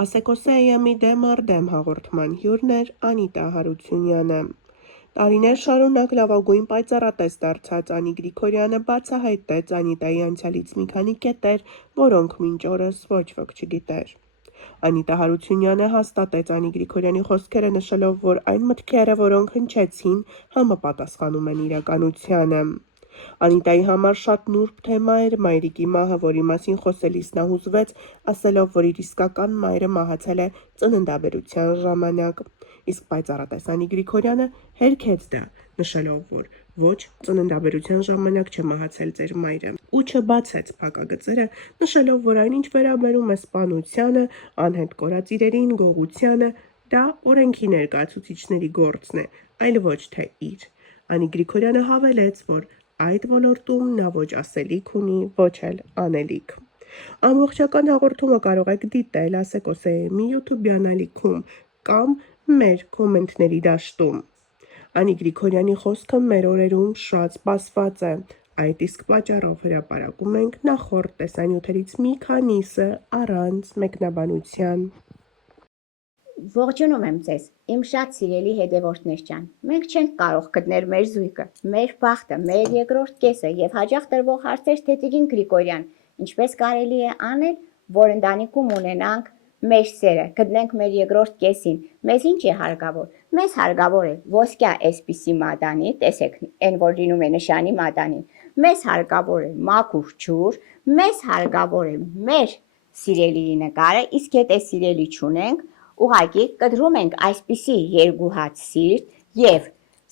Ասեկոսեյամի դեմ առ դեմ հաղորդման հյուրն էր Անիտա Հարությունյանը։ Տարիներ շարունակ լավագույն պայծառատես դարձած Անի Գրիգորյանը բացահայտեց Անիտայի անցյալից մի քանի կետեր, որոնք մինչ օրս ոչ ոք չգիտեր։ Անիտա Հարությունյանը հաստատեց Անի Գրիգորյանի խոսքերը նշելով, որ այն մտքերը, որոնք հնչեցին, համապատասխանում են իրականությանը։ Անիտայի համար շատ նուրբ թեմա էր մայրիկի մահը, որի մասին խոսելիս նա հուզվեց, ասելով, որ իր իսկական մայրը մահացել է ծննդաբերության ժամանակ, իսկ պայծառատես Անի Գրիգորյանը հերքեց դա, նշելով, որ ոչ, ծննդաբերության ժամանակ չմահացել ձեր մայրը, ու չբացեց փակագծերը, նշելով, որ այնինչ վերաբերում է սպանությանը, անհետ կորած իրերին, գողությանը, դա օրենքի ներկայացուցիչների գործն է, այլ ոչ թե իր։ Անի Գրիգորյանը հավելեց, որ այդ ոլորտում նա ոչ ասելիք ունի, ոչ էլ անելիք։ Ամբողջական հաղորդումը կարող եք դիտել Ասեկոսեյմի YouTube-յան ալիքում կամ մեր կոմենտների դաշտում։ Անի Գրիգորյանի խոսքը մեր օրերում շատ սպասված է, այդ իսկ պատճառով հրապարակում ենք նախորդ տեսանյութերից մի քանիսը առանց մեկնաբանության։ Ողջունում եմ ձեզ, իմ շատ սիրելի հետևորդներ ջան։ Մենք չենք կարող գտնել մեր զույգը, մեր բախտը, մեր երկրորդ կեսը եւ հաջող տրվող հարցեր թե Տիկին Գրիգորյան, ինչպես կարելի է անել, որ ընտանիքում ունենանք մեր սերը, գտնենք մեր երկրորդ կեսին։ Մեզ ինչ է հարկավոր։ Մեզ հարկավոր է ոսկյա այսպիսի մադանի, տեսեք, այն որ լինում է նշանի մադանին։ Մեզ հարկավոր է մաքուր ջուր, մեզ հարկավոր է մեր սիրելիի նկարը, իսկ եթե սիրելի չունենք, ուղղակի կտրում ենք այսպիսի երկու հատ սիրտ եւ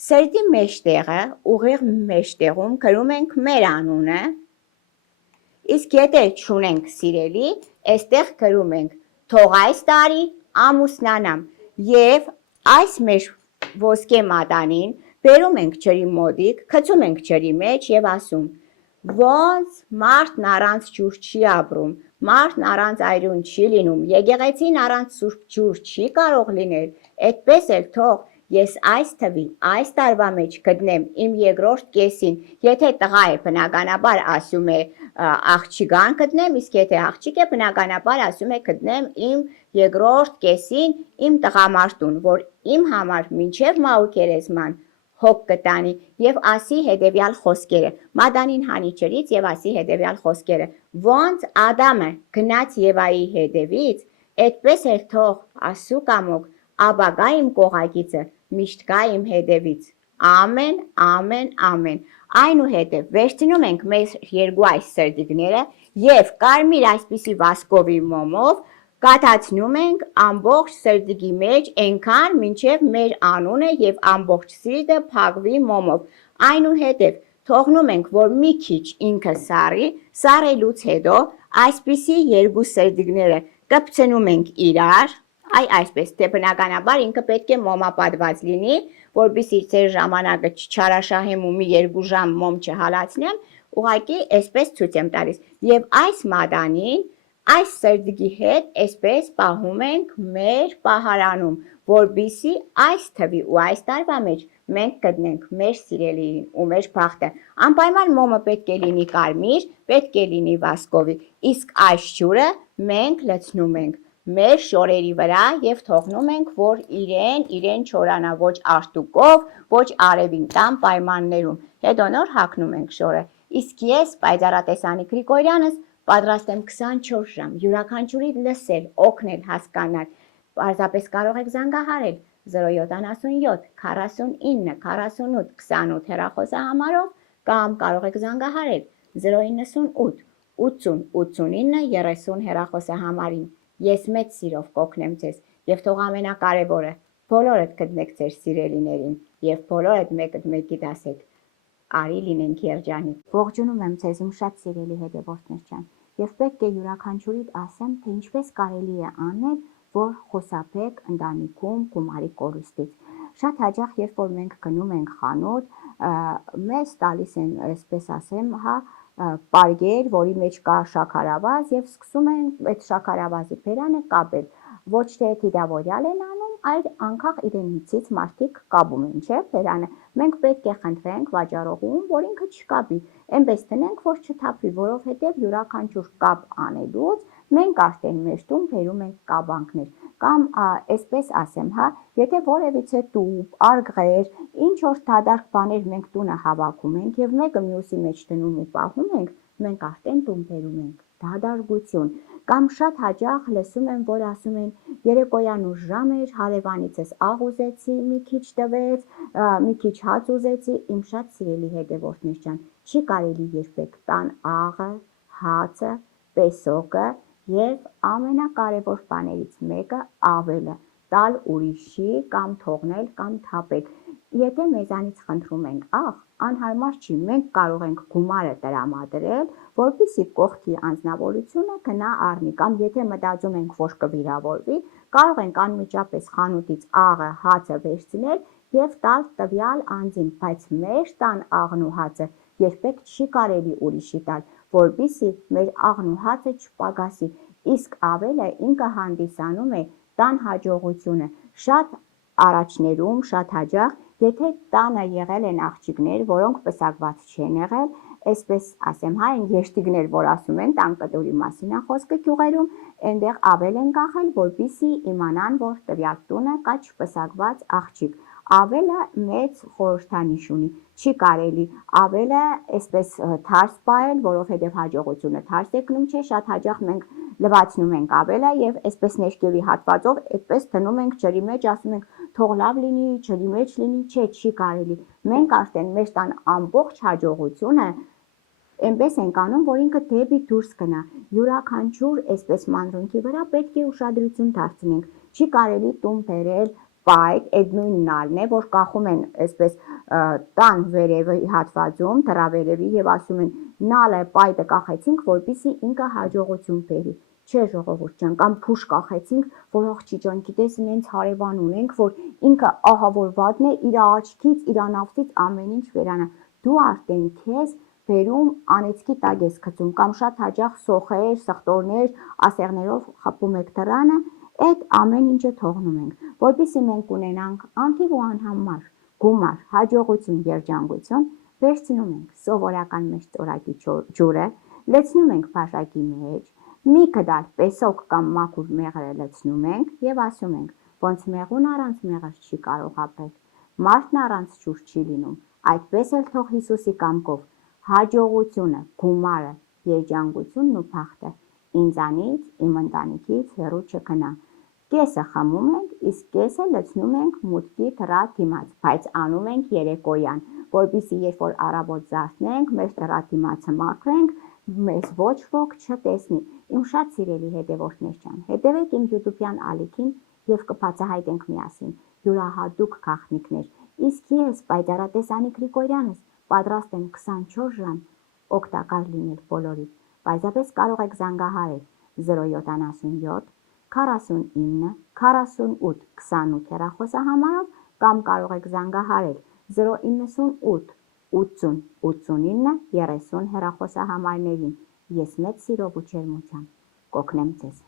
սրտի մեջտեղը, ուղիղ մեջտեղում գրում ենք մեր անունը, իսկ եթե չունենք սիրելի, այստեղ գրում ենք թող այս տարի ամուսնանամ եւ այս մեր ոսկե մատանին բերում ենք ջրի մոտիկ, գցում ենք ջրի մեջ եւ ասում ոնց մարդն առանց ջուր չի ապրում, մարդն առանց այրուն չի լինում, եկեղեցին առանց սուրբ ջուր չի կարող լինել, այդպես էլ թող ես այս թվի, այս տարվա մեջ գտնեմ իմ երկրորդ կեսին, եթե տղա է բնականաբար ասում է աղջիկան գտնեմ, իսկ եթե աղջիկ է բնականաբար ասում է գտնեմ իմ երկրորդ կեսին իմ տղամարդուն, որ իմ համար մինչև մահուկերեսման հոգ կտանի եւ ասի հետեւյալ խոսքերը, մադանին հանի ջրից եւ ասի հետեւյալ խոսքերը, ոնց Ադամը գնաց Եվայի հետևից, այդպես էլ թող ասու կամոք ապագա իմ կողակիցը միշտ գա իմ հետևից, ամեն, ամեն, ամեն, այնուհետև վերցնում ենք մեր երկու այս սրտիկները եւ կարմիր այսպիսի վասկովի մոմով կաթացնում ենք ամբողջ սրտիկի մեջ այնքան մինչև մեր անունը եւ ամբողջ սիրտը փակվի մոմով, այնուհետև թողնում ենք, որ մի քիչ ինքը սառի, սառելուց հետո այսպիսի երկու սրտիկները կպցնում ենք իրար, այսպես, թե բնականաբար ինքը պետք է մոմապատված լինի, որպեսզի ձեր ժամանակը չչարաշահեմ ու մի 2 ժամ մոմ չհալացնեմ, ուղղակի այսպես ցույց եմ տալիս։ Եվ այս մադանին, այս սրտիկի հետ այսպես պահում ենք մեր պահարանում, որպեսզի այս թվի ու այս տարվա մեջ մենք գտնենք մեր սիրելիին ու մեր բախտը։ Անպայման մոմը պետք է լինի կարմիր, պետք է լինի վասկովի, իսկ այս ջուրը մենք լցնում ենք մեր շորերի վրա եւ թողնում ենք, որ իրեն չորանա ոչ արտուկով, ոչ արևին տան պայմաններում։ Հետո նոր հագնում ենք շորը։ Իսկ ես, պայծառատես Անի Գրիգորյանս, պատրաստ եմ 24 ժամ յուրաքանչյուրի լսել, օգնել, հասկանալ։ Պարզապես կարող եք զանգահարել 077 49 48 28 հեռախոսահամարով կամ կարող եք զանգահարել 098 80 89 30 հեռախոսահամարին։ Ես մեծ սիրով կօգնեմ ձեզ եւ թող ամենակարևորը բոլորդ գտնեք ձեր սիրելիներին եւ բոլորդ մեկդ ասեք արի լինենք երջանիկ։ Ողջունում եմ ձեզ իմ շատ սիրելի հետևորդներ ջան եւ պետք է յուրաքանչյուրիդ ասեմ, թե ինչպես կարելի է անել, որ խուսափեք ընտանիքում գումարի կորուստից։ Շատ հաճախ երբ որ մենք գնում ենք խանութ, մեզ տալիս են, այսպես ասեմ, պարգեր, որի մեջ կա շաքարավազ եւ սկսում են այդ շաքարավազի բերանը կապել։ ոչ թե դիդավորյալ են անում, այլ անկախ իրենիցից մարդիկ կապում են, չէ՞, բերանը։ Մենք պետք է խնդրենք վաճառողուն, որ ինքը չկապի, այնպես տնենք, որ չթափվի, որովհետև յուրաքանչյուր կապ անելուց մենք արդեն մեր տուն բերում ենք կաբանքներ։ Կամ այսպես ասեմ, հա, եթե որևիցե տուփ, արգղեր, ինչ որ դատարկ բաներ մենք տունը հավաքում ենք եւ մեկը մյուսի մեջ դնում ու պահում ենք, մենք արդեն տուն բերում ենք դադարգություն։ Կամ շատ հաճախ լսում եմ, որ ասում են երեկոյան ուշ ժամ էր, հարևանիցս աղ ուզեցի, մի քիչ տվեց, մի քիչ հաց ուզեցի, իմ շատ սիրելի հետևորդներ ջան, չի կարելի երբեք տան աղը, հացը, պեսոկը եւ ամենակարևոր բաներից մեկը ավելը տալ ուրիշի կամ թողնել կամ թափել։ Եթե մեզանից խնդրում են աղ, անհարմար չի, մենք կարող ենք գումարը տրամադրել, որպեսզի կողքի անձնավորությունը գնա առնի, կամ եթե մտածում ենք, որ կվիրավորվի, կարող ենք անմիջապես խանութից աղը, հացը վերցնել եւ տալ տվյալ անձին, բայց մեր տան աղն ու հացը երբեք չի կարելի ուրիշի տալ, որպեսզի մեր աղն ու հացը չպագասի, իսկ ավելը ինքը հանդիսանում է տան հաջողությունը։ Շատ առաջներում, շատ հաճախ, եթե տանը եղել են աղջիկներ, որոնք պսակված չեն եղել, այսպես ասեմ, հա, այն երշտիգներ, որ ասում են, տան կտուրի մասին է խոսքը գյուղերում, այնտեղ ավել են կախել, որպեսզի իմանան, որ տվյալ տունը կա չպսակված աղջիկ։ Ավելը մեծ խորհրդանիշ ունի, չի կարելի ավելը այսպես թարս պահել, որովհետև հաջողությունը թարս է գնում, չէ, շատ հաճախ մենք լվացնում ենք ավելը եւ այսպես ներքևի հատվածով այդպես դնում ենք ջրի մեջ, ասում ենք թող լավ լինի, ջրի մեջ լինի, չէ, չի կարելի։ Մենք արդեն մեր տան ամբողջ հաջողությունը այնպես ենք անում, որ ինքը դեպի դուրս գնա։ Յուրաքանչյուր այսպես մանրունքի վրա պետք է ուշադրություն դարձնենք։ Չի կարելի տուն բերել պայք, այդ նույն նալն է, որ կախում են այսպես տան վերևի հատվածում, դռավերևի եւ ասում են նալը, պայտը կախեցինք, որպեսզի ինքը հաջողություն բերի։ Չէ, ժողովուրդ ջան, կամ փուշ կախեցինք, որ աղջի ջան, գիտես, ինձ հարևան ունենք, որ ինքը ահա որ վատն է, իր աչքից, իր անավթից ամեն ինչ վերանա։ Դու արդեն քեզ բերում անեծքի տակ ես գցում, կամ շատ հաճախ սոխեր, սխտորներ, ասեղներով խփում եք դռանը, այդ ամեն ինչը թողնում ենք, որպեսզի մենք ունենանք անթիվ ու անհամար գումար, հաջողություն, երջանկություն, վերցնում ենք սովորական մեր ծորակի ջուրը, լցնում ենք բաժակի մեջ, մի կդալ պեսոկ կամ մաքուր մեղրը լցնում ենք եւ ասում ենք, ոնց մեղուն առանց մեղր չի կարող ապրել, մարդն առանց ջուր չի լինում, այդպես էլ թող Հիսուսի կամքով հաջողությունը, գումարը, երջանկությունն ու բախտը ինձանից, իմ ընտանիքից հեռու չգնա։ Կեսը խմում ենք, իսկ կեսը լցնում ենք մուտքի դռա դիմաց, բայց անում ենք երեկոյան, որպեսզի երբ որ առավոտ զարթնենք, մեր դռա դիմացը մաքրենք, մեզ ոչ ոք չտեսնի։ Իմ շատ սիրելի հետևորդներ ջան, հետևեք իմ YouTube-յան ալիքին եւ կբացահայտենք միասին յուրահատուկ գաղտնիքներ։ Իսկ ես, Պայծառատես Անի Գրիգորյանս, պատրաստ եմ 24 ժամ օգտակար լինել բոլորիդ։ Պարզապես կարող եք զանգահարել 077 49 48 28 հեռախոսահամարով կամ կարող եք զանգահարել 098 80 89 30 հեռախոսահամարներին։ Ես մեծ սիրով ու ջերմությամբ կօգնեմ ձեզ։